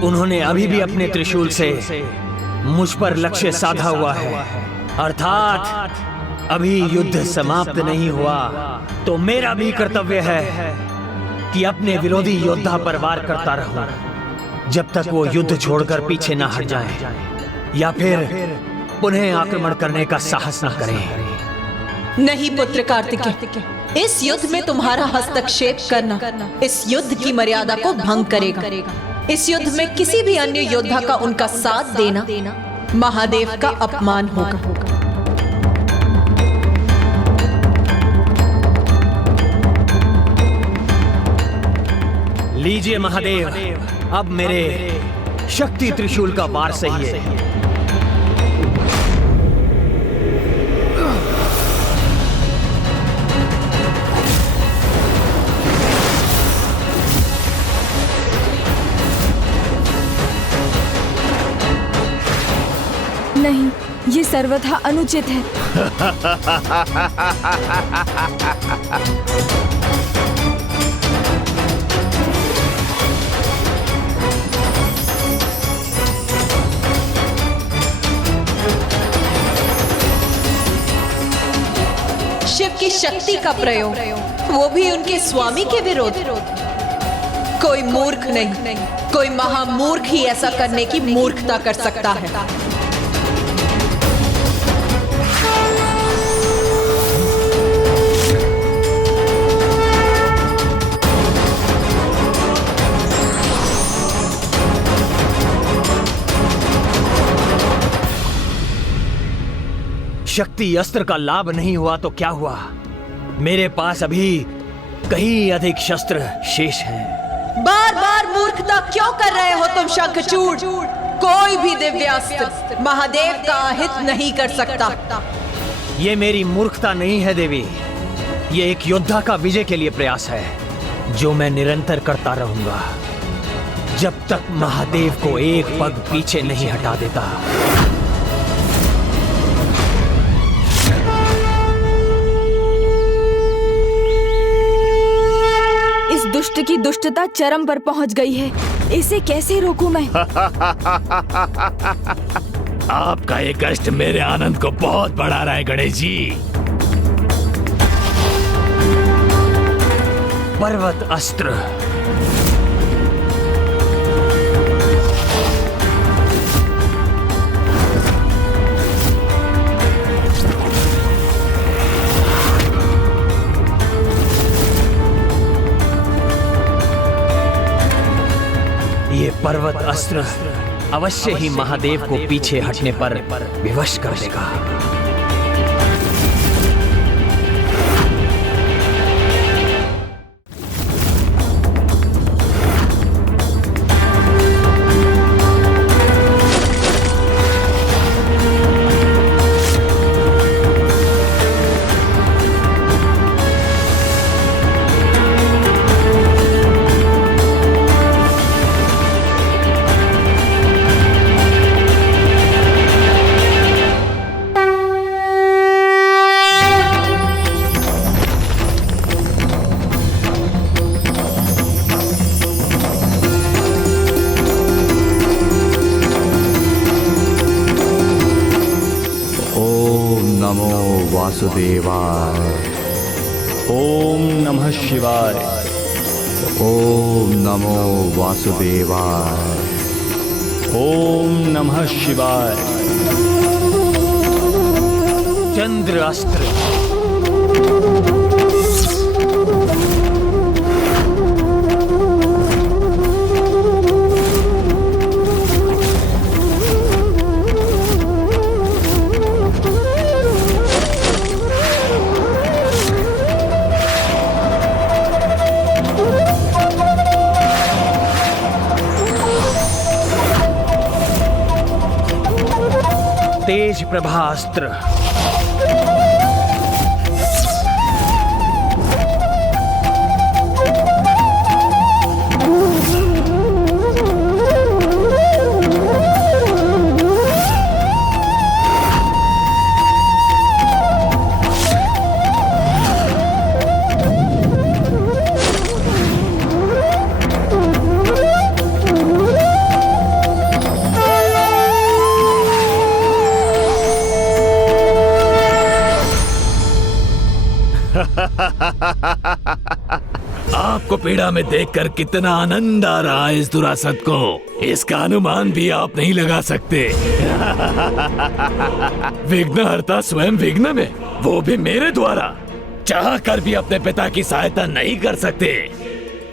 उन्होंने अभी भी अपने त्रिशूल से मुझ पर लक्ष्य साधा हुआ है, अर्थात अभी युद्ध समाप्त नहीं हुआ। तो मेरा भी कर्तव्य है कि अपने विरोधी योद्धा पर वार करता रहूं जब तक वो युद्ध छोड़कर पीछे ना हट जाएं, या फिर पुनः आक्रमण करने का साहस न करें। नहीं पुत्र कार्तिकेय, इस युद्ध में तुम्हारा हस्तक्षेप करना इस युद्ध की मर्यादा को भंग करेगा। इस युद्ध में किसी भी अन्य योद्धा का उनका साथ देना महादेव का अपमान होगा। लीजिए महादेव, अब मेरे शक्ति त्रिशूल का वार सही है। नहीं, ये सर्वथा अनुचित है। शिव की शक्ति का प्रयोग, वो भी उनके स्वामी के विरोध। कोई मूर्ख नहीं, कोई महामूर्ख ही ऐसा करने की मूर्खता कर सकता है। शक्ति अस्त्र का लाभ नहीं हुआ तो क्या हुआ, मेरे पास अभी कहीं अधिक शस्त्र शेष हैं। बार बार मूर्खता क्यों कर रहे हो तुम शंखचूड़? कोई भी दिव्यास्त्र महादेव का अहित नहीं कर सकता। ये मेरी मूर्खता नहीं है देवी, ये एक योद्धा का विजय के लिए प्रयास है जो मैं निरंतर करता रहूंगा जब तक महादेव को एक पग पीछे नहीं हटा देता। दुष्ट की दुष्टता चरम पर पहुंच गई है, इसे कैसे रोकूं मैं? आपका ये कष्ट मेरे आनंद को बहुत बढ़ा रहा है गणेश जी। पर्वत अस्त्र। ये पर्वत अस्त्र अवश्य ही महादेव को पीछे हटने पर विवश कर देगा। वासुदेवाय। ओम नमः शिवाय। ओम नमो वासुदेवाय। ओम नमः शिवाय। चंद्र अस्त्र। तेज प्रभास्त्र। आपको पीड़ा में देखकर कितना आनंद आ रहा है इस दुरासत को, इसका अनुमान भी आप नहीं लगा सकते। विघ्नहर्ता स्वयं विघ्न में, वो भी मेरे द्वारा, चाह कर भी अपने पिता की सहायता नहीं कर सकते।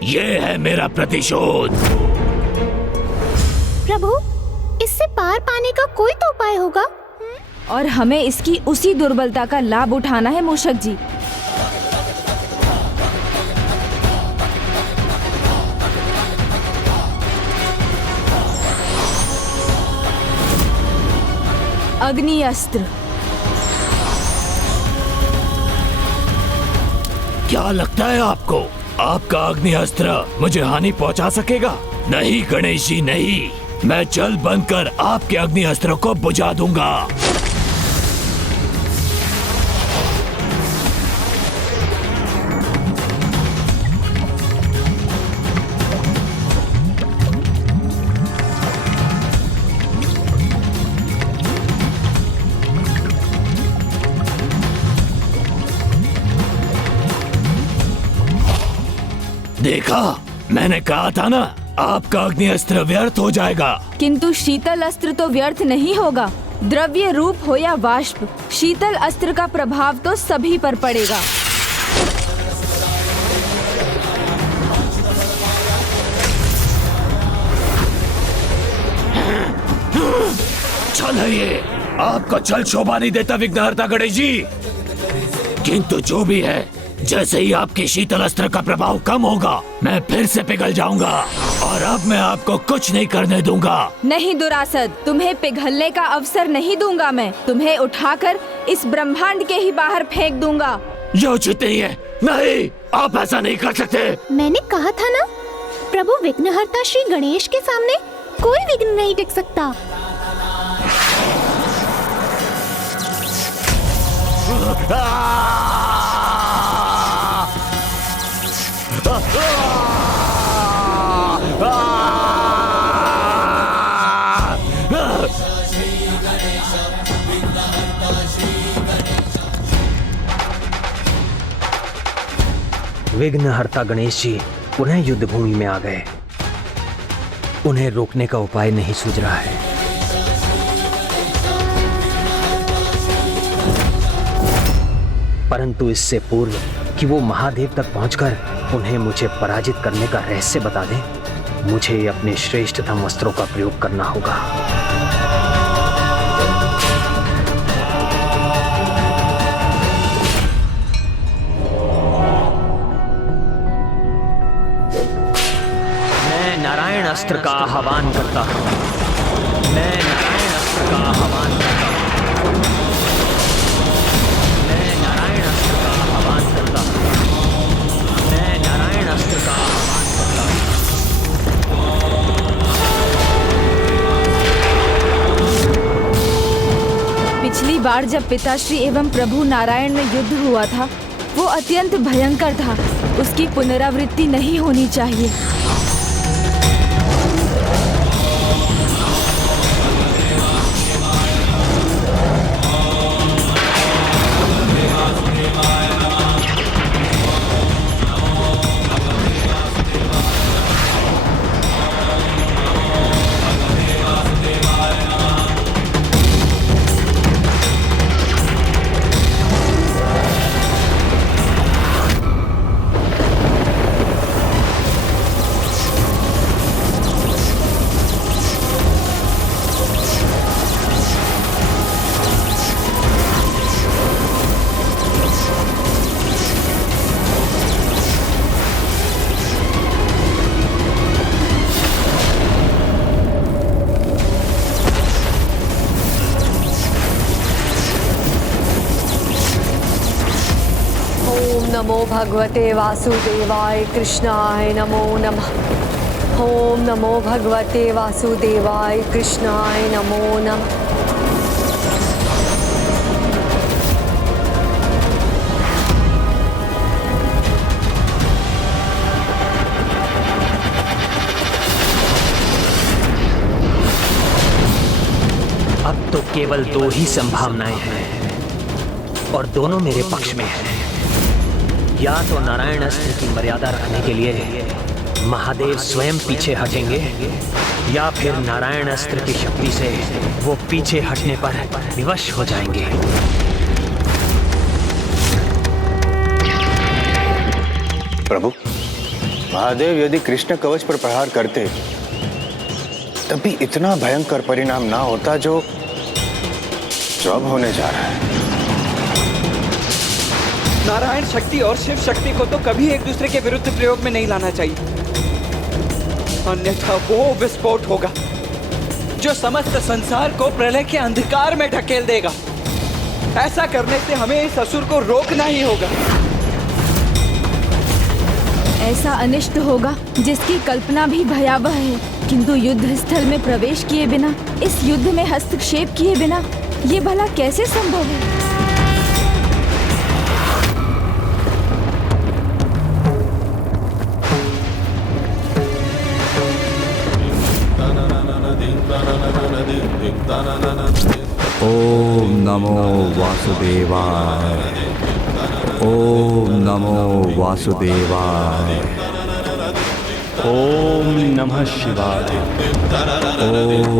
ये है मेरा प्रतिशोध। प्रभु, इससे पार पाने का कोई तो उपाय होगा। और हमें इसकी उसी दुर्बलता का लाभ उठाना है मूषक जी। अग्नि अस्त्र। क्या लगता है आपको आपका अग्नि अस्त्र मुझे हानि पहुंचा सकेगा? नहीं गणेश जी, नहीं। मैं जल बनकर आपके अग्नि अस्त्र को बुझा दूंगा। देखा, मैंने कहा था ना, आपका अग्नि अस्त्र व्यर्थ हो जाएगा। किंतु शीतल अस्त्र तो व्यर्थ नहीं होगा। द्रव्य रूप हो या वाष्प, शीतल अस्त्र का प्रभाव तो सभी पर पड़ेगा। छल है ये, आपको छल शोभा नहीं देता विघ्नहर्ता गणेश जी। किंतु जो भी है, जैसे ही आपके शीतल अस्त्र का प्रभाव कम होगा, मैं फिर से पिघल जाऊंगा और अब मैं आपको कुछ नहीं करने दूंगा। नहीं दुरासद, तुम्हें पिघलने का अवसर नहीं दूंगा। मैं तुम्हें उठाकर इस ब्रह्मांड के ही बाहर फेंक दूंगा। ये उचित नहीं है। नहीं, आप ऐसा नहीं कर सकते। मैंने कहा था ना, प्रभु विघ्नहर्ता श्री गणेश के सामने कोई विघ्न नहीं टिक सकता। विघ्नहर्ता गणेश जी पुनः युद्ध भूमि में आ गए। उन्हें रोकने का उपाय नहीं सूझ रहा है। परंतु इससे पूर्व कि वो महादेव तक पहुंचकर उन्हें मुझे पराजित करने का रहस्य बता दें, मुझे अपने श्रेष्ठतम अस्त्रों का प्रयोग करना होगा। मैं नारायण अस्त्र का आह्वान करता हूं। मैं नारायण अस्त्र का आह्वान करता हूं। मैं नारायण अस्त्र का आह्वान करता हूं। मैं नारायण अस्त्र का आह्वान करता हूं। पिछली बार जब पिताश्री एवं प्रभु नारायण में युद्ध हुआ था, वो अत्यंत भयंकर था। उसकी पुनरावृत्ति नहीं होनी चाहिए। नमो भगवते वासुदेवाय कृष्णाय नमो नमः। ओम नमो भगवते वासुदेवाय कृष्णाय नमो नमः। अब तो केवल दो ही संभावनाएं हैं और दोनों मेरे पक्ष में हैं। या तो नारायण अस्त्र की मर्यादा रखने के लिए महादेव स्वयं पीछे हटेंगे, या फिर नारायण अस्त्र की शक्ति से वो पीछे हटने पर विवश हो जाएंगे। प्रभु, महादेव यदि कृष्ण कवच पर प्रहार करते तब भी इतना भयंकर परिणाम ना होता जो अब होने जा रहा है। नारायण शक्ति और शिव शक्ति को तो कभी एक दूसरे के विरुद्ध प्रयोग में नहीं लाना चाहिए, अन्यथा वो विस्फोट होगा जो समस्त संसार को प्रलय के अंधकार में ढकेल देगा। ऐसा करने से हमें इस असुर को रोकना ही होगा। ऐसा अनिष्ट होगा जिसकी कल्पना भी भयावह है, किंतु युद्ध स्थल में प्रवेश किए बिना, इस युद्ध में हस्तक्षेप किए बिना ये भला कैसे संभव है? ओम नमो वासुदेवाय। ओम नमो वासुदेवाय। ओम नमः शिवाय। ओम